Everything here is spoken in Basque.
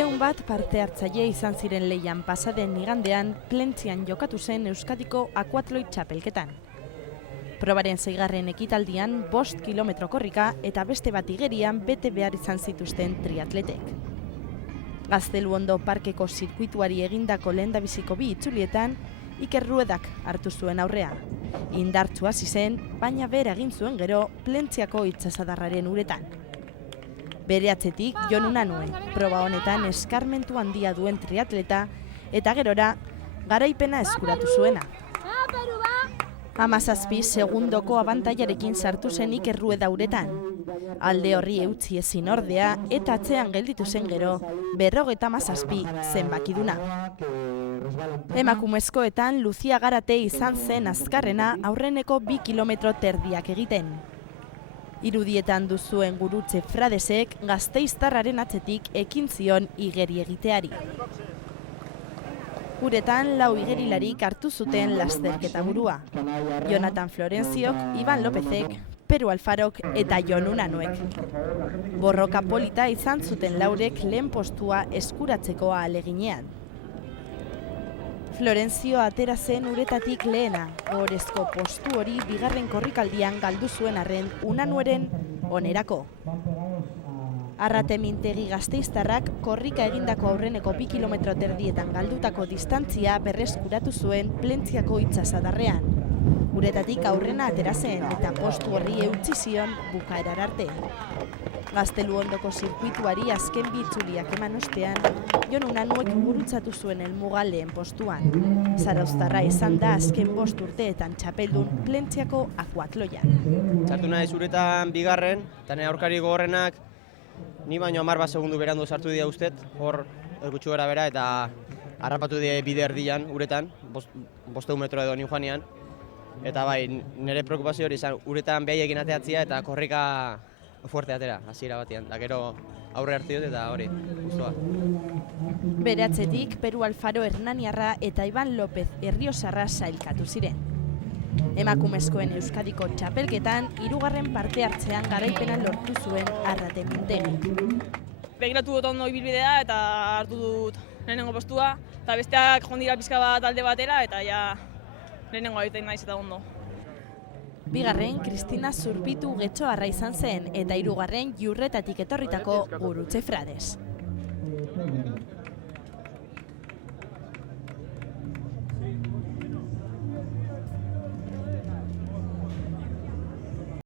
100 parte hartzaile izan ziren lehian pasaden igandean Plentzian jokatu zen Euskadiko akuatloi txapelketan. Probaren 6. ekitaldian 5 kilometro korrika eta beste bat igerian bete behar izan zituzten triatletek. Gazteluondo parkeko zirkuituari egindako lehendabiziko bi itzulietan Iker Ruedak hartu zuen aurrea. Indartsu hasi zen, baina bera egin zuen gero Plentziako itsasadarraren uretan. Bere atzetik Jon Unanue, proba honetan eskarmentu handia duen triatleta eta gerora garaipena eskuratu zuena. 17 segundoko abantailarekin sartu zen Iker Rueda uretan. Alde horri eutsi ezin ordea eta atzean gelditu zen gero 57 zenbakiduna. Emakumezkoetan Lucia Garate izan zen azkarrena aurreneko 2 kilometro terdiak egiten. Irudietan duzuen Gurutze Fradesek gasteiztarraren atzetik ekin zion igeri egiteari. Uretan 4 igerilarik hartu zuten lasterketa burua. Jonathan Florenziok, Iban Lopezek, Peru Alfarok eta Jon Unanuek. Borroka polita izan zuten laurek lehen postua eskuratzeko ahaleginean. Florenzio atera zen uretatik lehena, ohorezko postu hori bigarren korrikaldian galdu zuen arren Unanueren onerako. Arrate Mintegi gasteiztarrak korrika egindako aurreneko 2 kilometro terdietan galdutako distantzia berreskuratu zuen Plentziako itsasadarrean. Uretatik aurrena atera zen eta postu horri eutsi zion bukaerar arte. Gazteluondoko zirkuituari azken bi itzuliak eman ostean, Jon Unanuek gurutzatu zuen helmuga lehen postuan. Zarauztarra izan da azken 5 urteetan txapeldun Plentziako akuatloian. Sartu naiz uretan bigarren, eta nire aurkari gogorrenak ni baino 10 segundu berandu sartu dira ustet, hor gutxi gara bera eta harrapatu dira bide erdian uretan, 500 metro edo ninjoanean. Eta bai, nire preokupazio hori izan uretan behaiekin ateatzia eta korrika fuerte atera, hasiera batean. Da gero aurre hartu dut eta hori, guztua. Bere atzetik Peru Alfaro Hernaniarra eta Iban López Erriosarra sailkatu ziren. Emakumezkoen Euskadiko txapelketan 3. parte hartzean garaipena lortu zuen Arrate Mintegi. Begiratu dut ondo ibilbidea eta hartu dut lehenengo postua, eta besteak jondira pizka bat alde batera eta ja lehenengo egiten naiz eta ondo. Bigarren, Kristina Zurbitu Getxoarra izan zen eta 3. Jurretatik etorritako Gurutze Frades.